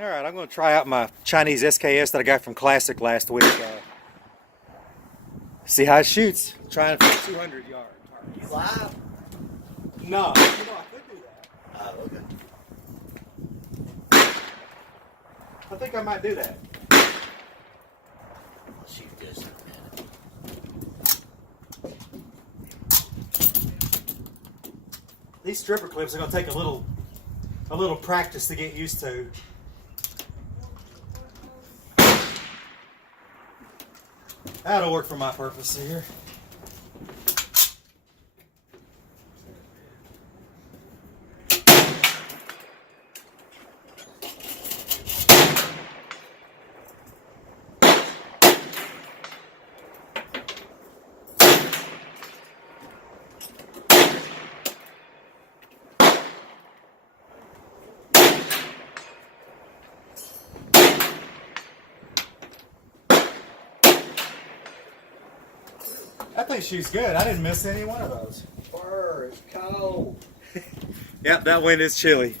Alright, I'm going to try out my Chinese SKS that I got from Classic last week. See how it shoots. Trying for 200 yards. You live? No, I could do that. Oh, okay. I think I might do that. I'll shoot this in a minute. These stripper clips are going to take a little practice to get used to. That'll work for my purpose here. That thing shoots good. I didn't miss any one of those. Fur is cold. Yep, that wind is chilly.